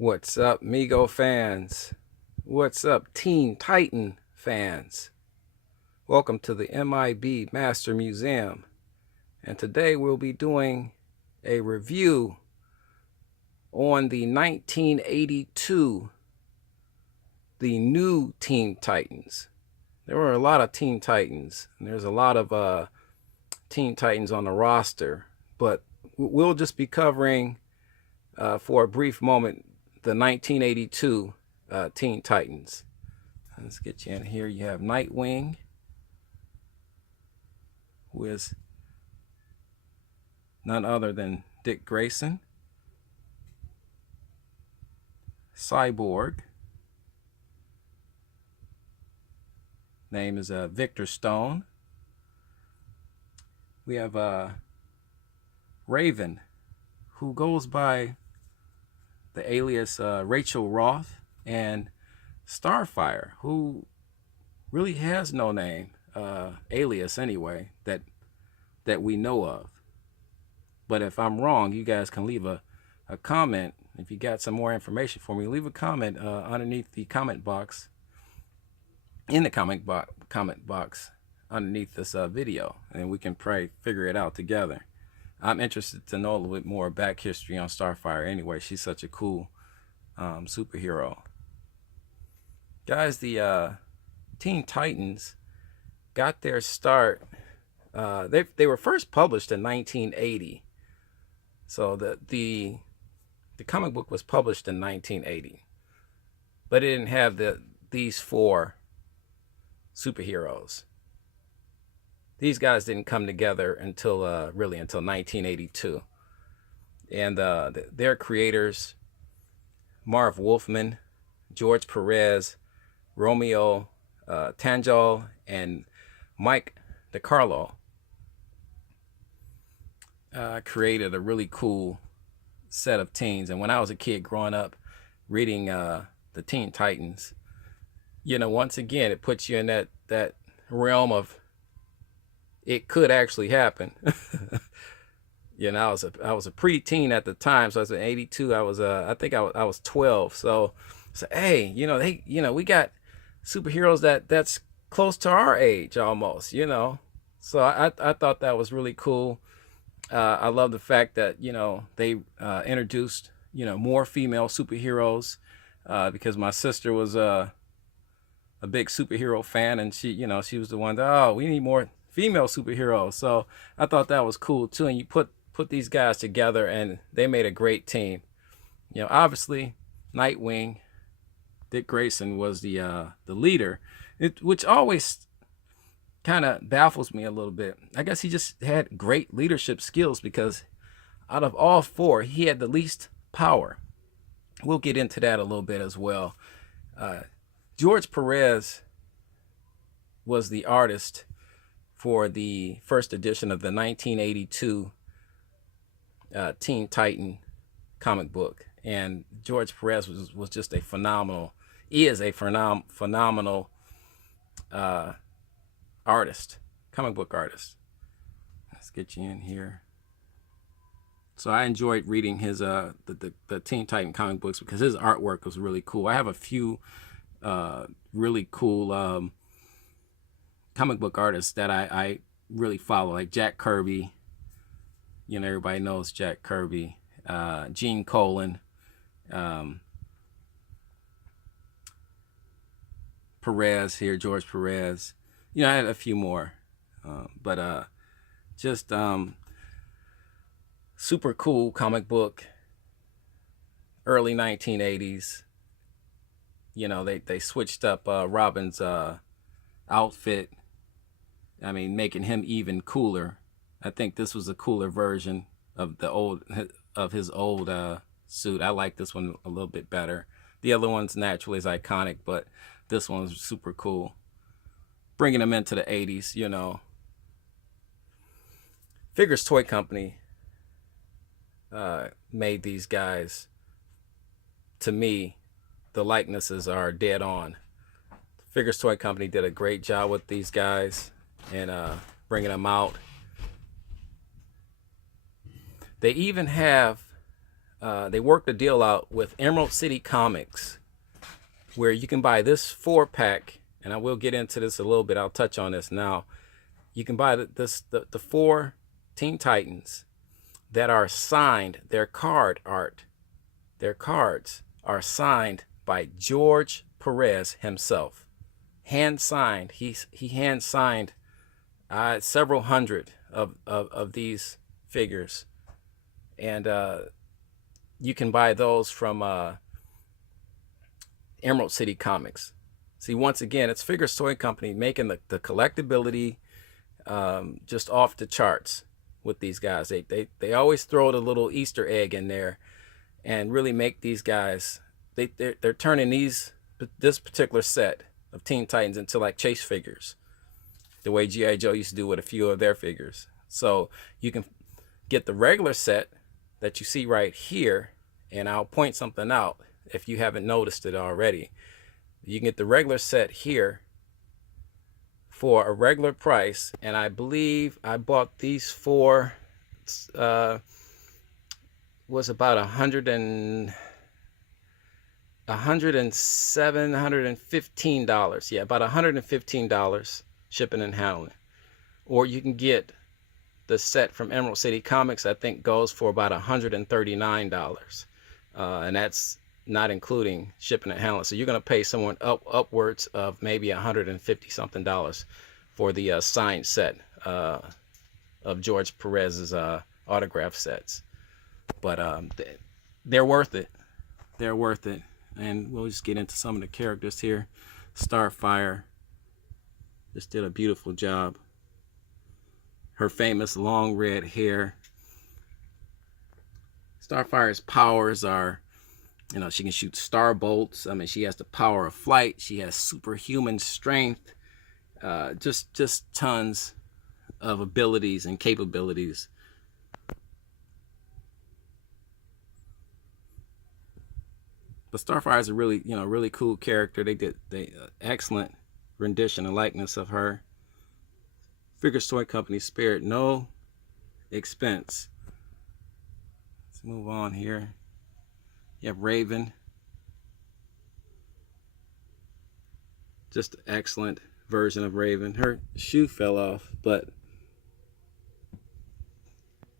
What's up, MEGO fans? What's up, Teen Titan fans? Welcome to the M.I.B. Master Museum. And today we'll be doing a review on the 1982, the new Teen Titans. There were a lot of Teen Titans, and there's a lot of Teen Titans on the roster, but we'll just be covering for a brief moment the 1982 Teen Titans. Let's get you in here. You have Nightwing, who is none other than Dick Grayson. Cyborg, name is Victor Stone. We have Raven, who goes by the alias Rachel Roth, and Starfire, who really has no name, alias anyway, that we know of. But if I'm wrong, you guys can leave a comment. If you got some more information for me, leave a comment underneath the comment box, in the comment box underneath this video, and we can probably figure it out together. I'm interested to know a little bit more back history on Starfire anyway. She's such a cool superhero. Guys, the Teen Titans got their start. They were first published in 1980. So the comic book was published in 1980. But it didn't have these four superheroes. These guys didn't come together until really until 1982, and their creators, Marv Wolfman, George Perez, Romeo Tanghal, and Mike DiCarlo, created a really cool set of teens. And when I was a kid growing up, reading the Teen Titans, once again it puts you in that realm of it could actually happen. I was a preteen at the time, so I was in '82. I think I was 12. So hey, we got superheroes that's close to our age almost. So I thought that was really cool. I love the fact that they introduced more female superheroes, because my sister was a big superhero fan, and she was the one that, we need more female superheroes. So I thought that was cool too. And you put these guys together and they made a great team. Obviously Nightwing, Dick Grayson, was the leader, which always kind of baffles me a little bit. I guess he just had great leadership skills, because out of all four, he had the least power. We'll get into that a little bit as well. George Perez was the artist for the first edition of the 1982 Teen Titan comic book. And George Perez was just a phenomenal artist, comic book artist. Let's get you in here. So I enjoyed reading his the Teen Titan comic books because his artwork was really cool. I have a few really cool comic book artists that I really follow, like Jack Kirby. Everybody knows Jack Kirby. Gene Colan, Perez here, George Perez. I had a few more, but just super cool comic book. Early 1980s. They switched up Robin's outfit. Making him even cooler. I think this was a cooler version of his old suit. I like this one a little bit better. The other one's naturally is iconic, but this one's super cool. Bringing him into the 80s, Figures Toy Company made these guys. To me, the likenesses are dead on. Figures Toy Company did a great job with these guys and bringing them out. They even have they worked a deal out with Emerald City Comics, where you can buy this 4-pack, and I will get into this a little bit. I'll touch on this now. You can buy the 4 Teen Titans that are signed. Their card art, their cards are signed by George Perez himself, hand signed. He hand signed several hundred of these figures, and you can buy those from Emerald City Comics. See, once again, it's Figures Toy Company making the collectability just off the charts with these guys. They always throw the little Easter egg in there and really make these guys, they're turning this particular set of Teen Titans into like chase figures, the way G.I. Joe used to do with a few of their figures. So you can get the regular set that you see right here, and I'll point something out if you haven't noticed it already. You can get the regular set here for a regular price, and I believe I bought these for was about $107, $115. Yeah, about $115 shipping and handling. Or you can get the set from Emerald City Comics, I think goes for about $139, and that's not including shipping and handling. So you're going to pay someone upwards of maybe $150 something for the signed set of George Perez's autograph sets. But they're worth it. They're worth it. And we'll just get into some of the characters here. Starfire just did a beautiful job. Her famous long red hair. Starfire's powers are, you know, she can shoot star bolts. I mean, she has the power of flight. She has superhuman strength. Just tons of abilities and capabilities. But Starfire is a really cool character. They did excellent rendition and likeness of her. Figures Toy Company spared no expense. Let's move on here. You have Raven. Just an excellent version of Raven. Her shoe fell off, but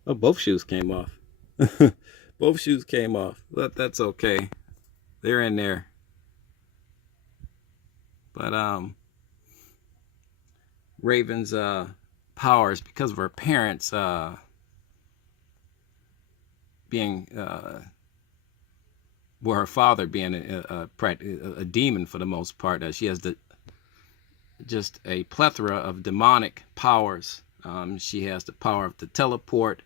oh, both shoes came off. Both shoes came off, but that's okay. They're in there. But Raven's powers, because of her parents being her father being a demon for the most part. She has just a plethora of demonic powers. She has the power to teleport.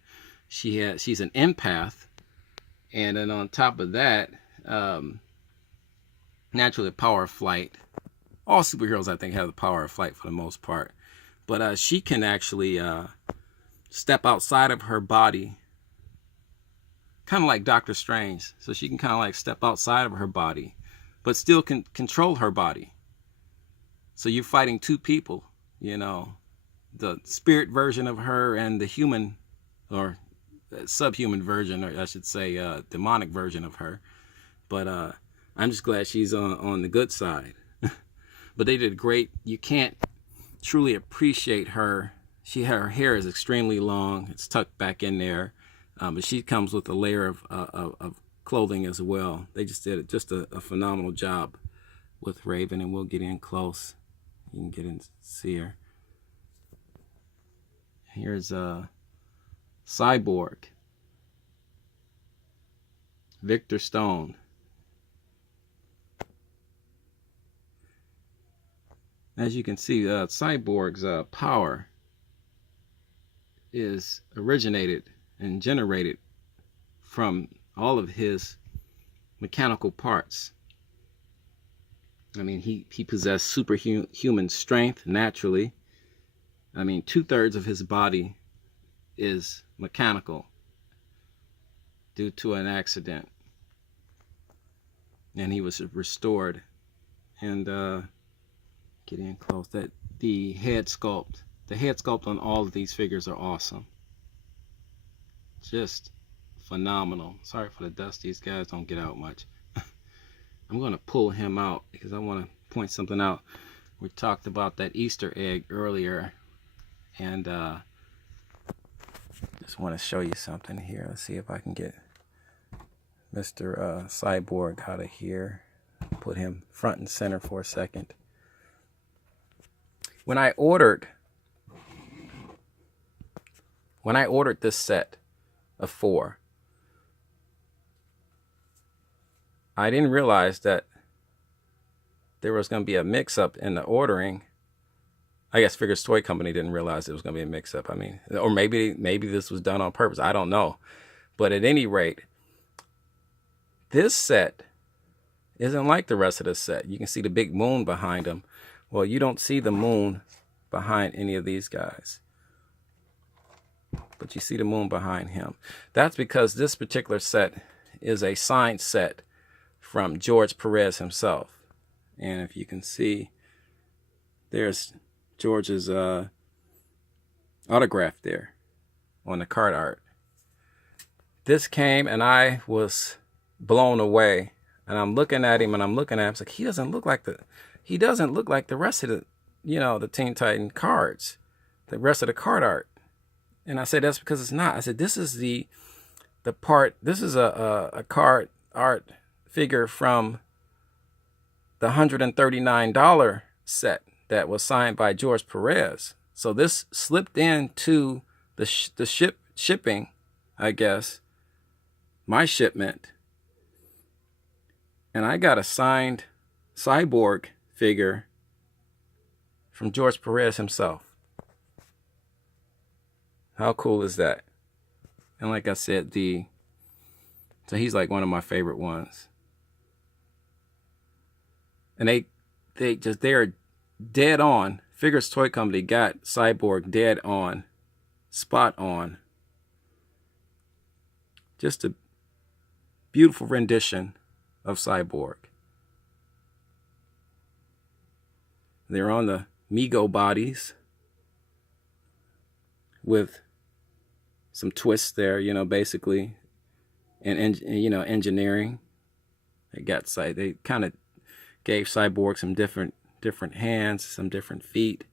She's an empath, and then on top of that, naturally the power of flight. All superheroes, I think, have the power of flight for the most part. But she can actually step outside of her body, kind of like Doctor Strange. So she can kind of like step outside of her body, but still can control her body. So you're fighting two people, you know, the spirit version of her and the human or subhuman version, or I should say demonic version of her. But I'm just glad she's on the good side. But they did great. You can't truly appreciate her. Her hair is extremely long. It's tucked back in there. But she comes with a layer of clothing as well. They just did a phenomenal job with Raven, and we'll get in close. You can get in and see her. Here's Cyborg, Victor Stone. As you can see, Cyborg's power is originated and generated from all of his mechanical parts. I mean, he possessed superhuman strength naturally. I mean, 2/3 of his body is mechanical due to an accident, and he was restored. And get in close. That the head sculpt on all of these figures are awesome. Just phenomenal. Sorry for the dust. These guys don't get out much. I'm going to pull him out because I want to point something out. We talked about that Easter egg earlier, and just want to show you something here. Let's see if I can get Mr. Cyborg out of here. Put him front and center for a second. When I ordered this set of 4, I didn't realize that there was going to be a mix-up in the ordering. I guess Figures Toy Company didn't realize it was going to be a mix-up. I mean, or maybe this was done on purpose. I don't know. But at any rate, this set isn't like the rest of the set. You can see the big moon behind him. Well, you don't see the moon behind any of these guys, but you see the moon behind him. That's because this particular set is a signed set from George Perez himself. And if you can see, there's George's autograph there on the card art. This came and I was blown away. And I'm looking at him and I'm looking at him. It's like, he doesn't look like the rest of the, the Teen Titan cards, the rest of the card art. And I said, that's because it's not. I said, this is the part, this is a card art figure from the $139 set that was signed by George Perez. So this slipped into the shipping, I guess, my shipment. And I got a signed Cyborg figure from George Perez himself. How cool is that? And like I said, so he's like one of my favorite ones. And they are dead on. Figures Toy Company got Cyborg dead on, spot on. Just a beautiful rendition of Cyborg. They're on the MEGO bodies with some twists there, basically, and engineering. They kind of gave Cyborg some different hands, some different feet.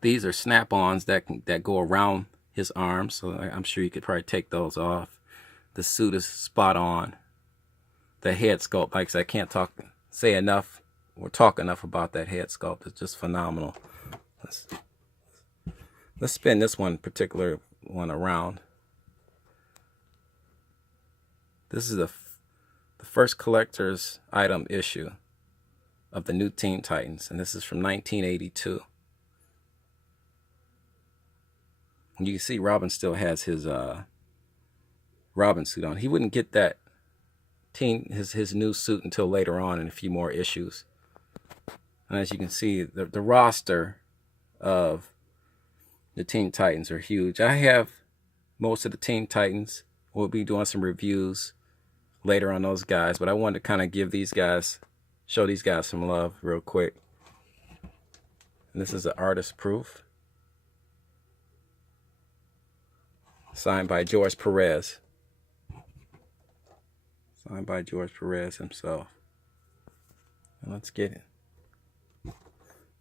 These are snap-ons that go around his arms, so I'm sure you could probably take those off. The suit is spot on. The head sculpt, like I said, I can't talk enough about that head sculpt. It's just phenomenal. Let's spin this particular one around. This is the first collector's item issue of the new Teen Titans, and this is from 1982. And you can see Robin still has his Robin suit on. He wouldn't get that his new suit until later on in a few more issues. And as you can see, the roster of the Teen Titans are huge. I have most of the Teen Titans. We'll be doing some reviews later on those guys, but I wanted to kind of show these guys some love real quick. And this is an artist proof, signed by George Perez. Signed by George Perez himself. And let's get it.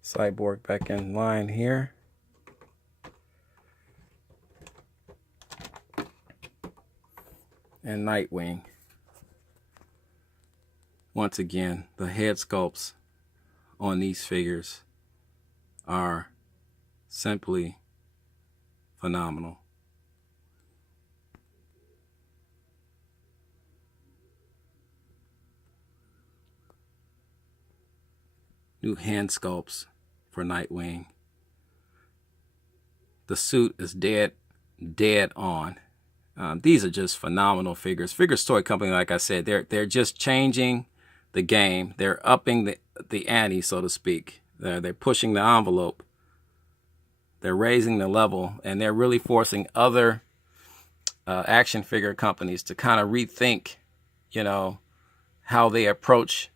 Cyborg back in line here. And Nightwing. Once again, the head sculpts on these figures are simply phenomenal. New hand sculpts for Nightwing. The suit is dead on. These are just phenomenal figures. Figures Toy Company, like I said, they're just changing the game. They're upping the ante, so to speak. They're pushing the envelope. They're raising the level, and they're really forcing other action figure companies to kind of rethink, how they approach,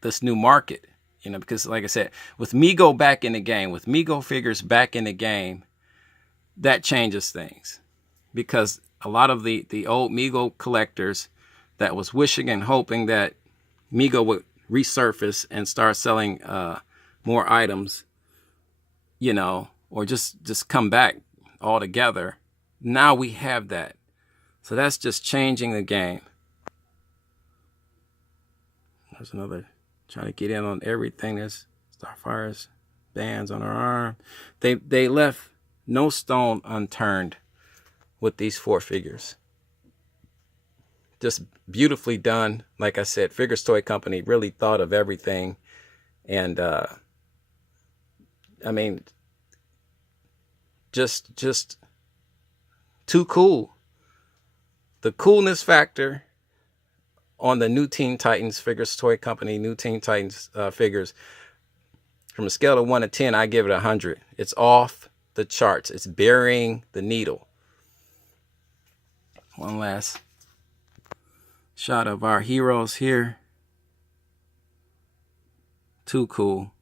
this new market. Because like I said, with MEGO back in the game, with MEGO figures back in the game, that changes things. because a lot of the old MEGO collectors that was wishing and hoping that MEGO would resurface and start selling more items, you know, or just come back altogether. Now we have that. So that's just changing the game. There's another, trying to get in on everything. There's Starfire's bands on her arm. They left no stone unturned with these 4 figures. Just beautifully done. Like I said, Figures Toy Company really thought of everything. And I mean, just too cool. The coolness factor on the new Teen Titans, Figures Toy Company, new Teen Titans figures, from a scale of 1 to 10, I give it 100. It's off the charts. It's burying the needle. One last shot of our heroes here. Too cool.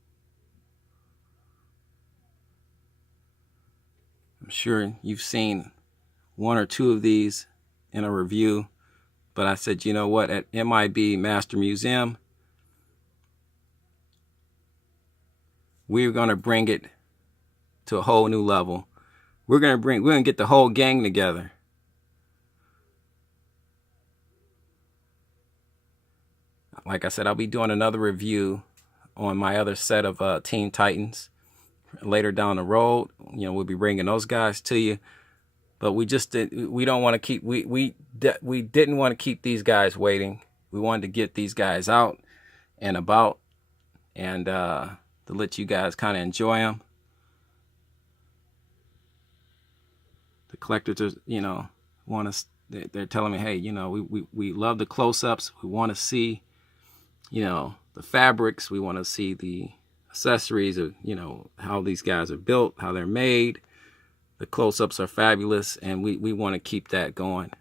I'm sure you've seen 1 or 2 of these in a review, but I said, you know what, at M.I.B. Master Museum, we're going to bring it to a whole new level. We're going to get the whole gang together. Like I said, I'll be doing another review on my other set of Teen Titans later down the road. You know, we'll be bringing those guys to you. But we don't want to keep, we didn't want to keep these guys waiting. We wanted to get these guys out and about, and to let you guys kind of enjoy them. The collectors are, you know, they're telling me, hey, you know, we love the close-ups. We want to see, you know, the fabrics. We want to see the accessories of, you know, how these guys are built, how they're made. The close-ups are fabulous, and we want to keep that going.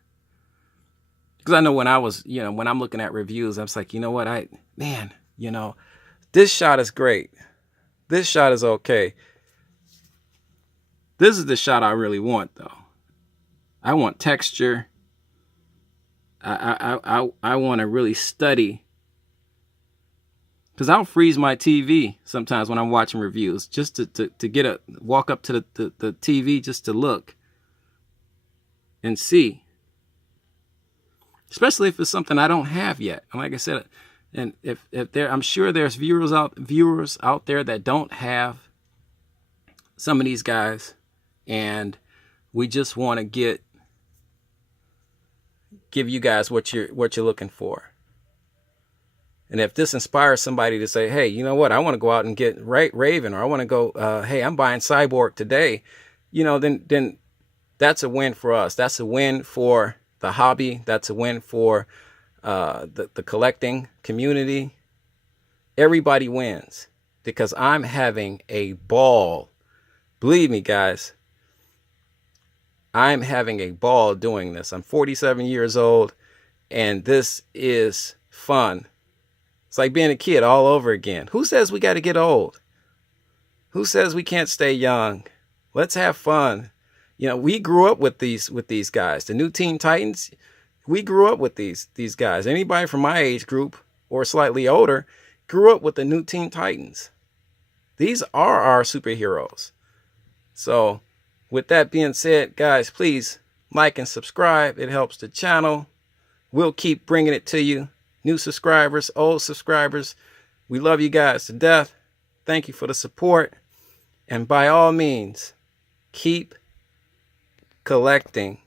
Because I know when I was, you know, when I'm looking at reviews, I was like, you know what, man, you know, this shot is great. This shot is okay. This is the shot I really want, though. I want texture. I want to really study. Because I'll freeze my TV sometimes when I'm watching reviews, just to walk up to the TV just to look and see. Especially if it's something I don't have yet. And like I said, and if I'm sure there's viewers out there that don't have some of these guys, and we just want to give you guys what you're looking for. And if this inspires somebody to say, hey, you know what, I want to go out and get Raven, or I want to go, hey, I'm buying Cyborg today, you know, then that's a win for us. That's a win for the hobby. That's a win for the collecting community. Everybody wins, because I'm having a ball. Believe me, guys, I'm having a ball doing this. I'm 47 years old, and this is fun. It's like being a kid all over again. Who says we got to get old? Who says we can't stay young? Let's have fun. You know, we grew up with these guys. The new Teen Titans, we grew up with these guys. Anybody from my age group or slightly older grew up with the new Teen Titans. These are our superheroes. So with that being said, guys, please like and subscribe. It helps the channel. We'll keep bringing it to you. New subscribers, old subscribers, we love you guys to death. Thank you for the support. And by all means, keep collecting.